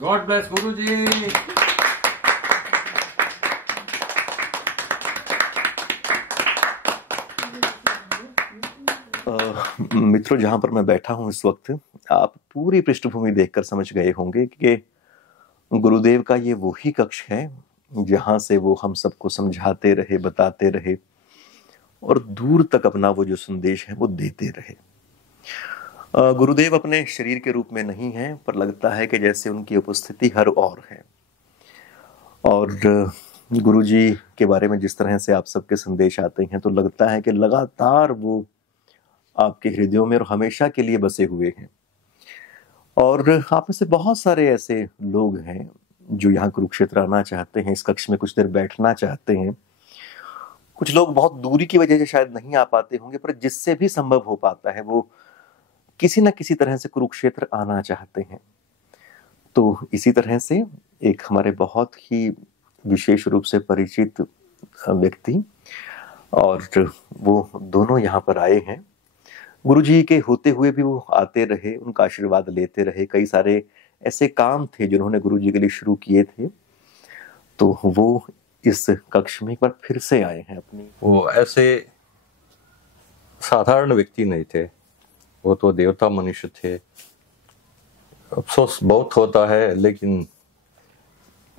God bless गुरु जी। मित्रों, जहां पर मैं बैठा हूं इस वक्त, आप पूरी पृष्ठभूमि देखकर समझ गए होंगे कि गुरुदेव का ये वही कक्ष है जहां से वो हम सबको समझाते रहे, बताते रहे और दूर तक अपना वो जो संदेश है वो देते रहे। गुरुदेव अपने शरीर के रूप में नहीं है, पर लगता है कि जैसे उनकी उपस्थिति हर ओर है। और गुरु जी के बारे में जिस तरह से आप सबके संदेश आते हैं तो लगता है कि लगातार वो आपके हृदयों में और हमेशा के लिए बसे हुए हैं। और आप में से बहुत सारे ऐसे लोग हैं जो यहाँ कुरुक्षेत्र आना चाहते हैं, इस कक्ष में कुछ देर बैठना चाहते हैं। कुछ लोग बहुत दूरी की वजह से शायद नहीं आ पाते होंगे, पर जिससे भी संभव हो पाता है वो किसी न किसी तरह से कुरुक्षेत्र आना चाहते हैं। तो इसी तरह से एक हमारे बहुत ही विशेष रूप से परिचित व्यक्ति और वो दोनों यहाँ पर आए हैं। गुरु जी के होते हुए भी वो आते रहे, उनका आशीर्वाद लेते रहे। कई सारे ऐसे काम थे जिन्होंने गुरु जी के लिए शुरू किए थे, तो वो इस कक्ष में एक बार फिर से आए हैं अपनी। वो ऐसे साधारण व्यक्ति नहीं थे, वो तो देवता मनुष्य थे। अफसोस बहुत होता है, लेकिन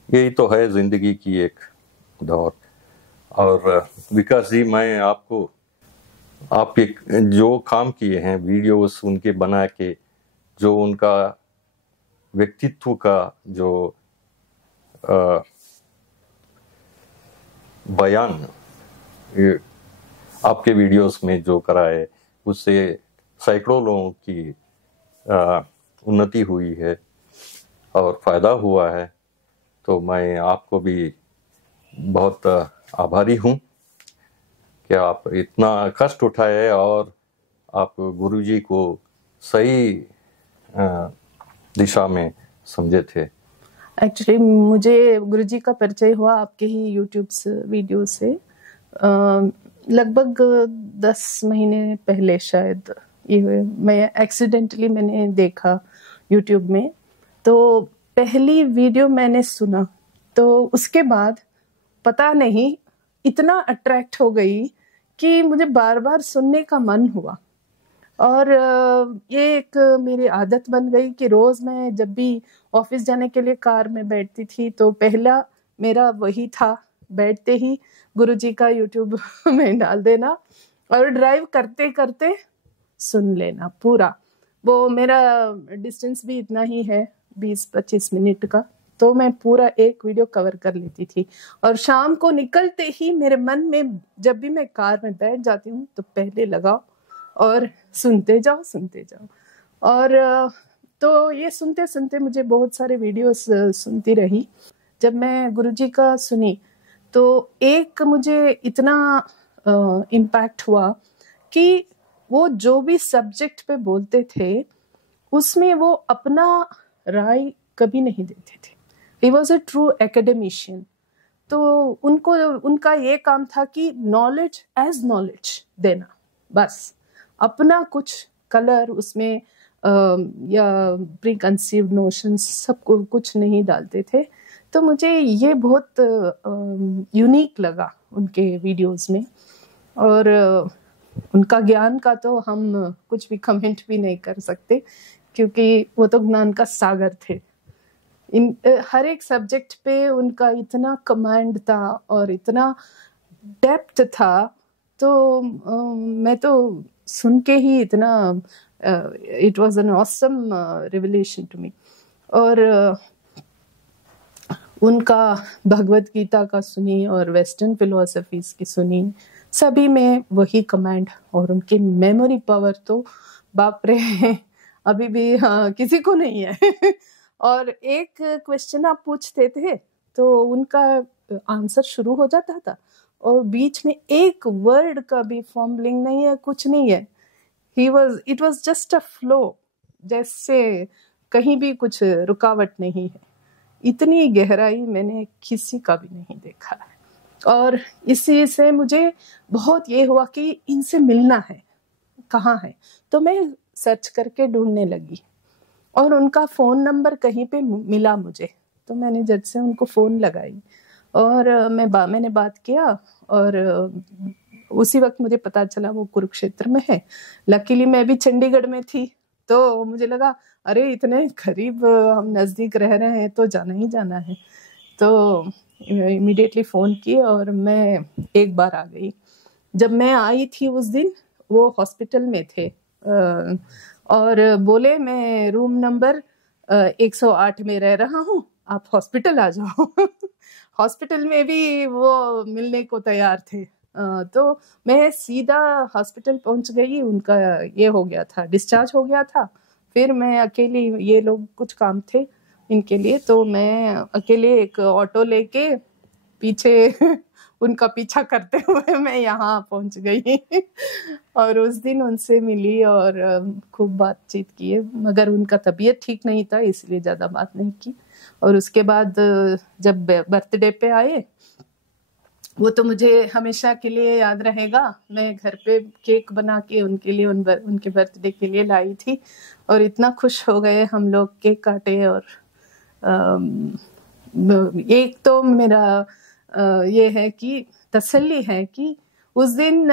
यही तो है जिंदगी की एक दौर। और विकास जी, मैं आपको आपके जो काम किए हैं, वीडियोस उनके बना के, जो उनका व्यक्तित्व का जो बयान आपके वीडियोस में जो कराए, उससे सैकड़ों लोगों की उन्नति हुई है और फायदा हुआ है। तो मैं आपको भी बहुत आभारी हूँ कि आप इतना कष्ट उठाए और आप गुरुजी को सही दिशा में समझे थे। एक्चुअली मुझे गुरुजी का परिचय हुआ आपके ही यूट्यूब वीडियो से लगभग 10 महीने पहले शायद ये हुए। मैं एक्सीडेंटली मैंने देखा यूट्यूब में, तो पहली वीडियो मैंने सुना, तो उसके बाद पता नहीं इतना अट्रैक्ट हो गई कि मुझे बार बार सुनने का मन हुआ। और ये एक मेरी आदत बन गई कि रोज़ मैं जब भी ऑफिस जाने के लिए कार में बैठती थी तो पहला मेरा वही था, बैठते ही गुरुजी का यूट्यूब में डाल देना और ड्राइव करते करते सुन लेना पूरा। वो मेरा डिस्टेंस भी इतना ही है, 20-25 मिनट का, तो मैं पूरा एक वीडियो कवर कर लेती थी। और शाम को निकलते ही मेरे मन में, जब भी मैं कार में बैठ जाती हूँ तो पहले लगाओ और सुनते जाओ सुनते जाओ। और तो ये सुनते सुनते मुझे बहुत सारे वीडियोस सुनती रही। जब मैं गुरुजी का सुनी तो एक मुझे इतना इम्पैक्ट हुआ कि वो जो भी सब्जेक्ट पे बोलते थे उसमें वो अपना राय कभी नहीं देते थे। He was a true academician. तो उनका ये काम था कि नॉलेज एज नॉलेज देना, बस अपना कुछ कलर उसमें या प्री कंसीव्ड नोशंस सब कुछ नहीं डालते थे। तो मुझे ये बहुत यूनिक लगा उनके वीडियोस में। और उनका ज्ञान का तो हम कुछ भी कमेंट भी नहीं कर सकते, क्योंकि वो तो ज्ञान का सागर थे। हर एक सब्जेक्ट पे उनका इतना कमांड था और इतना डेप्थ था, तो मैं तो सुन के ही इतना it was an awesome revelation to me. और उनका भगवत गीता का सुनी और वेस्टर्न फिलोसफीज की सुनी, सभी में वही कमांड। और उनकी मेमोरी पावर तो बाप रे, अभी भी किसी को नहीं है। और एक क्वेश्चन आप पूछते थे तो उनका आंसर शुरू हो जाता था और बीच में एक वर्ड का भी फॉर्मलिंग नहीं है, कुछ नहीं है। It was just a flow, जैसे कहीं भी कुछ रुकावट नहीं है। इतनी गहराई मैंने किसी का भी नहीं देखा है। और इसी से मुझे बहुत ये हुआ कि इनसे मिलना है, कहाँ है। तो मैं सर्च करके ढूंढने लगी और उनका फ़ोन नंबर कहीं पे मिला मुझे, तो मैंने झट से उनको फ़ोन लगाई और मैंने बात किया और उसी वक्त मुझे पता चला वो कुरुक्षेत्र में है। लकीली मैं भी चंडीगढ़ में थी, तो मुझे लगा अरे इतने करीब हम नज़दीक रह रहे हैं तो जाना ही जाना है। तो इमीडिएटली फ़ोन किए और मैं एक बार आ गई। जब मैं आई थी उस दिन वो हॉस्पिटल में थे और बोले मैं रूम नंबर 108 में रह रहा हूँ, आप हॉस्पिटल आ जाओ। हॉस्पिटल में भी वो मिलने को तैयार थे। तो मैं सीधा हॉस्पिटल पहुंच गई, उनका ये हो गया था, डिस्चार्ज हो गया था। फिर मैं अकेली, ये लोग कुछ काम थे इनके लिए, तो मैं अकेले एक ऑटो लेके पीछे उनका पीछा करते हुए मैं यहाँ पहुंच गई। और उस दिन उनसे मिली और खूब बातचीत की है, मगर उनका तबीयत ठीक नहीं था इसलिए ज़्यादा बात नहीं की। और उसके बाद जब बर्थडे पे आए, वो तो मुझे हमेशा के लिए याद रहेगा। मैं घर पे केक बना के उनके लिए उनके बर्थडे के लिए लाई थी और इतना खुश हो गए हम लोग, केक काटे। और एक तो मेरा ये है कि तसल्ली है कि उस दिन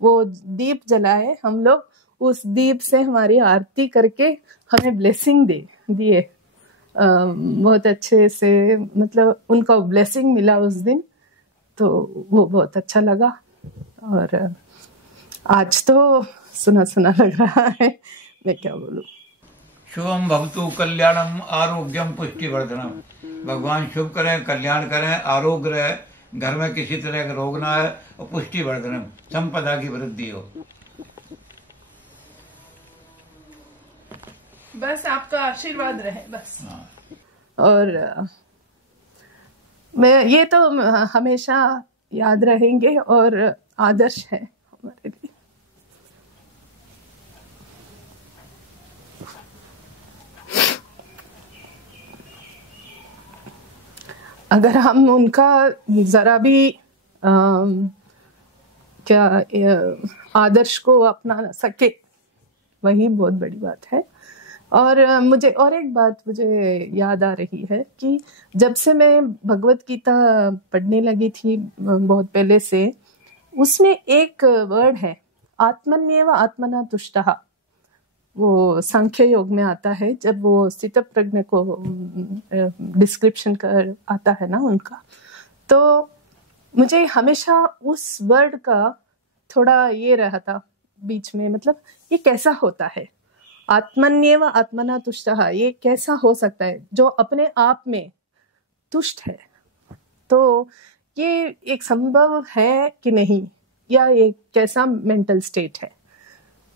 वो दीप जलाए हम लोग, उस दीप से हमारी आरती करके हमें ब्लेसिंग दिए बहुत अच्छे से, मतलब उनका ब्लेसिंग मिला उस दिन, तो वो बहुत अच्छा लगा। और आज तो सुना सुना लग रहा है, मैं क्या बोलूं। शुभम भवतु कल्याणम आरोग्यम पुष्टिवर्धनम। भगवान शुभ करें, कल्याण करें, आरोग्य रहे, घर में किसी तरह का रोग ना है और पुष्टिवर्धनम, संपदा की वृद्धि हो। बस आपका आशीर्वाद रहे बस। और मैं ये तो हमेशा याद रहेंगे और आदर्श है हमारे लिए। अगर हम उनका जरा भी आदर्श को अपना सके, वही बहुत बड़ी बात है। और मुझे और एक बात मुझे याद आ रही है कि जब से मैं भगवत गीता पढ़ने लगी थी बहुत पहले से, उसमें एक वर्ड है आत्मन्येव आत्मना तुष्टः। वो सांख्य योग में आता है, जब वो स्थित प्रज्ञ को डिस्क्रिप्शन कर आता है ना उनका, तो मुझे हमेशा उस वर्ड का थोड़ा ये रहा था बीच में, मतलब ये कैसा होता है आत्मन्येव आत्मना तुष्टः, ये कैसा हो सकता है जो अपने आप में तुष्ट है। तो ये एक संभव है कि नहीं, या ये कैसा मेंटल स्टेट है।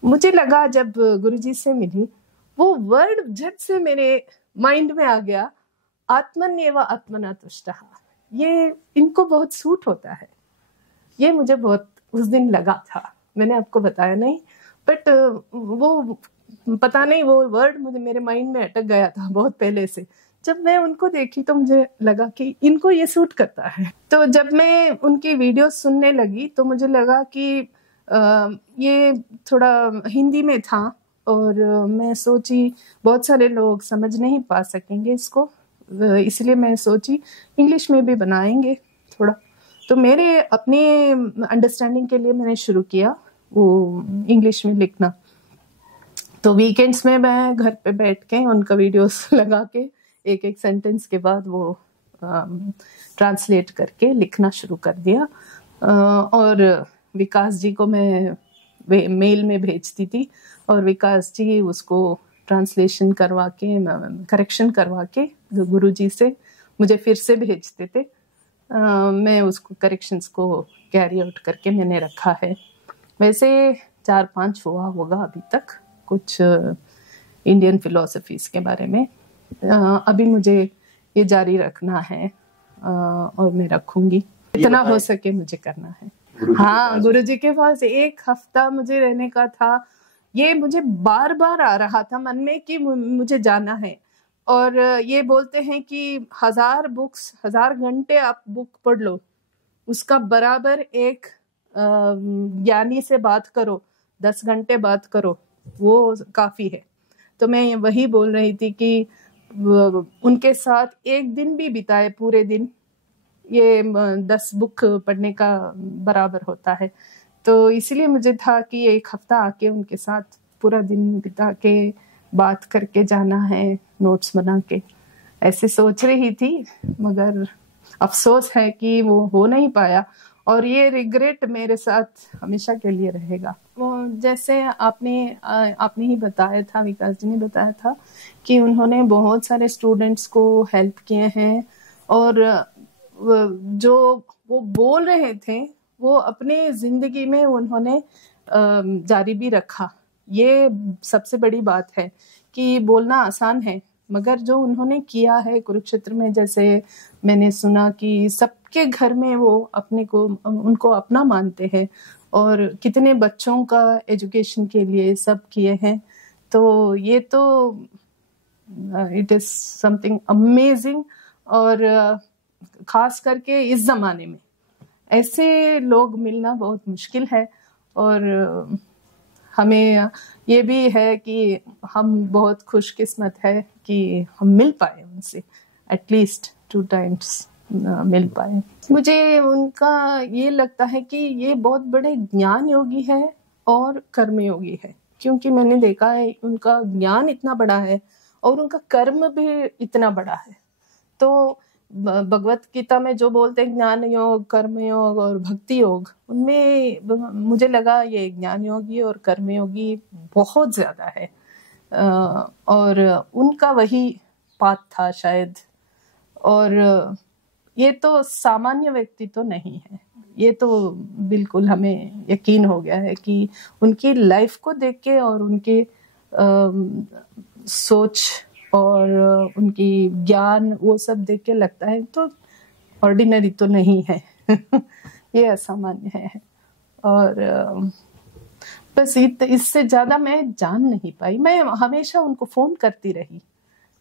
मुझे लगा जब गुरुजी से मिली, वो वर्ड झट से मेरे माइंड में आ गया, आत्मन्येव आत्मना तुष्टः। ये इनको बहुत सूट होता है, ये मुझे बहुत उस दिन लगा था। मैंने आपको बताया नहीं, बट वो पता नहीं वो वर्ड मुझे मेरे माइंड में अटक गया था बहुत पहले से। जब मैं उनको देखी तो मुझे लगा कि इनको ये सूट करता है। तो जब मैं उनकी वीडियो सुनने लगी तो मुझे लगा कि ये थोड़ा हिंदी में था और मैं सोची बहुत सारे लोग समझ नहीं पा सकेंगे इसको, इसलिए मैं सोची इंग्लिश में भी बनाएंगे थोड़ा। तो मेरे अपने अंडरस्टैंडिंग के लिए मैंने शुरू किया वो इंग्लिश में लिखना। तो वीकेंड्स में मैं घर पे बैठ के उनका वीडियोस लगा के एक एक सेंटेंस के बाद वो ट्रांसलेट करके लिखना शुरू कर दिया। और विकास जी को मैं मेल में भेजती थी और विकास जी उसको ट्रांसलेशन करवा के, करेक्शन करवा के गुरुजी से मुझे फिर से भेजते थे। मैं उसको करेक्शंस को कैरी आउट करके मैंने रखा है। वैसे 4-5 हुआ होगा अभी तक, कुछ इंडियन फिलॉसफीज के बारे में। अभी मुझे ये जारी रखना है और मैं रखूंगी, इतना हो सके मुझे करना है। हाँ, गुरुजी के पास 1 हफ्ता मुझे रहने का था। ये मुझे बार बार आ रहा था मन में कि मुझे जाना है। और ये बोलते हैं कि 1000 घंटे आप बुक पढ़ लो, उसका बराबर एक ज्ञानी से बात करो, 10 घंटे बात करो, वो काफी है। तो मैं वही बोल रही थी कि उनके साथ एक दिन भी बिताए पूरे दिन, ये 10 बुक पढ़ने का बराबर होता है। तो इसलिए मुझे था कि एक हफ्ता आके उनके साथ पूरा दिन बिता के बात करके जाना है, नोट्स बना के, ऐसे सोच रही थी। मगर अफसोस है कि वो हो नहीं पाया, और ये रिग्रेट मेरे साथ हमेशा के लिए रहेगा। वो जैसे आपने ही बताया था, विकास जी ने बताया था कि उन्होंने बहुत सारे स्टूडेंट्स को हेल्प किए हैं, और जो वो बोल रहे थे वो अपने जिंदगी में उन्होंने जारी भी रखा। ये सबसे बड़ी बात है कि बोलना आसान है, मगर जो उन्होंने किया है कुरुक्षेत्र में, जैसे मैंने सुना कि सबके घर में वो उनको अपना मानते हैं, और कितने बच्चों का एजुकेशन के लिए सब किए हैं। तो ये तो इट इज समथिंग अमेजिंग। और खास करके इस जमाने में ऐसे लोग मिलना बहुत मुश्किल है, और हमें ये भी है कि हम बहुत खुशकिस्मत है कि हम मिल पाए उनसे, एटलीस्ट 2 times मिल पाए। मुझे उनका ये लगता है कि ये बहुत बड़े ज्ञान योगी है और कर्म योगी है, क्योंकि मैंने देखा है उनका ज्ञान इतना बड़ा है और उनका कर्म भी इतना बड़ा है। तो भगवत गीता में जो बोलते हैं ज्ञान योग, कर्म योग और भक्ति योग, उनमें मुझे लगा ये ज्ञान योगी और कर्म योगी बहुत ज्यादा है, और उनका वही पाथ था शायद। और ये तो सामान्य व्यक्ति तो नहीं है, ये तो बिल्कुल हमें यकीन हो गया है कि उनकी लाइफ को देख के और उनकी सोच और उनकी ज्ञान, वो सब देख के लगता है तो ऑर्डिनरी तो नहीं है ये असामान्य है। और बस इससे ज्यादा मैं जान नहीं पाई। मैं हमेशा उनको फोन करती रही,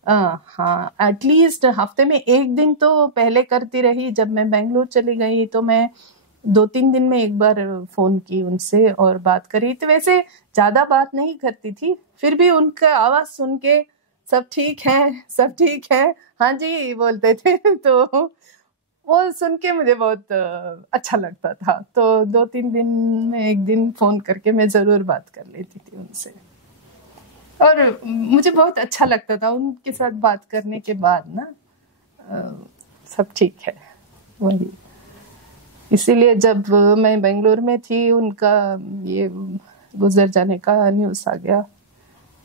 हाँ, एटलीस्ट हफ्ते में 1 दिन तो पहले करती रही। जब मैं बेंगलोर चली गई तो मैं 2-3 दिन में एक बार फोन की उनसे और बात करी। तो वैसे ज्यादा बात नहीं करती थी, फिर भी उनका आवाज सुन के सब ठीक है, सब ठीक है, हाँ जी बोलते थे। तो वो सुन के मुझे बहुत अच्छा लगता था। तो 2-3 दिन में 1 दिन फोन करके मैं जरूर बात कर लेती थी उनसे, और मुझे बहुत अच्छा लगता था उनके साथ बात करने के बाद ना, सब ठीक है वही। इसीलिए जब मैं बेंगलोर में थी, उनका ये गुजर जाने का न्यूज़ आ गया,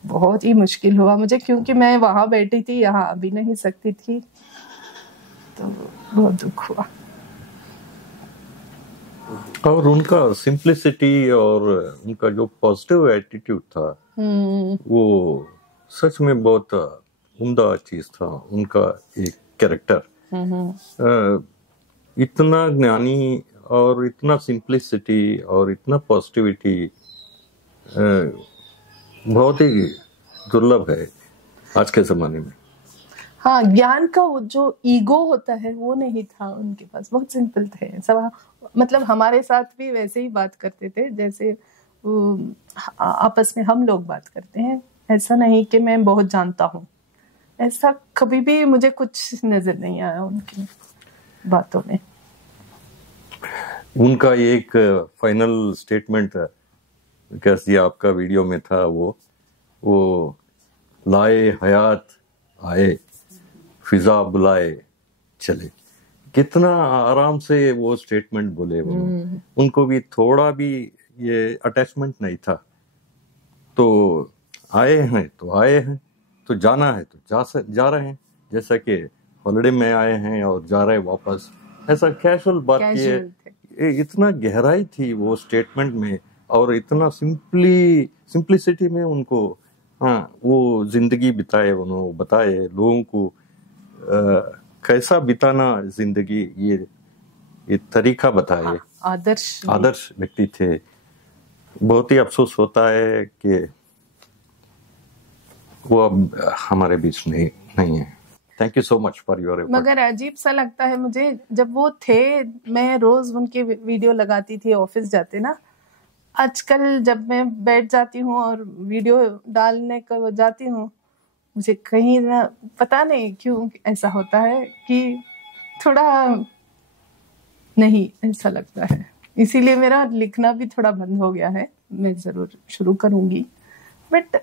बहुत ही मुश्किल हुआ मुझे, क्योंकि मैं वहां बैठी थी, यहाँ आ भी नहीं सकती थी, तो बहुत दुख हुआ। और उनका सिंप्लिसिटी और उनका जो पॉजिटिव एटीट्यूड था, वो सच में बहुत उम्दा चीज था। उनका एक कैरेक्टर इतना ज्ञानी और इतना सिंप्लिसिटी और इतना पॉजिटिविटी बहुत ही दुर्लभ है आज के जमाने में। हाँ, ज्ञान का जो ईगो होता है वो नहीं था उनके पास, बहुत सिंपल थे सब। मतलब हमारे साथ भी वैसे ही बात करते थे जैसे आपस में हम लोग बात करते हैं। ऐसा नहीं कि मैं बहुत जानता हूँ, ऐसा कभी भी मुझे कुछ नजर नहीं आया उनकी बातों में। उनका एक फाइनल स्टेटमेंट कैसे आपका वीडियो में था, वो लाए हयात आए फिजा बुलाए चले, कितना आराम से वो स्टेटमेंट बोले। उनको भी थोड़ा भी ये अटैचमेंट नहीं था। तो आए हैं तो आए हैं, तो जाना है तो जा रहे हैं, जैसा कि हॉलिडे में आए हैं और जा रहे हैं वापस, ऐसा कैजुअल बात की। इतना गहराई थी वो स्टेटमेंट में, और इतना सिंप्लिसिटी में उनको वो जिंदगी बिताए, उन्होंने बताए लोगों को कैसा बिताना जिंदगी, ये तरीका बताए। आदर्श व्यक्ति थे। बहुत ही अफसोस होता है कि वो अब हमारे बीच नहीं है। Thank you so much for your effort. मगर अजीब सा लगता है मुझे, जब वो थे मैं रोज उनके वीडियो लगाती थी ऑफिस जाते ना, आजकल जब मैं बैठ जाती हूँ और वीडियो डालने को जाती हूँ, मुझे कहीं ना पता नहीं क्यों ऐसा होता है कि थोड़ा नहीं ऐसा लगता है, इसीलिए मेरा लिखना भी थोड़ा बंद हो गया है। मैं जरूर शुरू करूंगी, but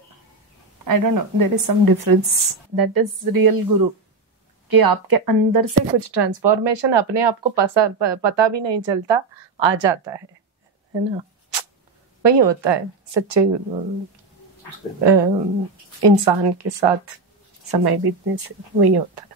I don't know, there is some difference. That is real guru, कि आपके अंदर से कुछ ट्रांसफॉर्मेशन अपने आप को पता भी नहीं चलता, आ जाता है ना। वही होता है सच्चे इंसान के साथ समय बीतने से, वही होता है।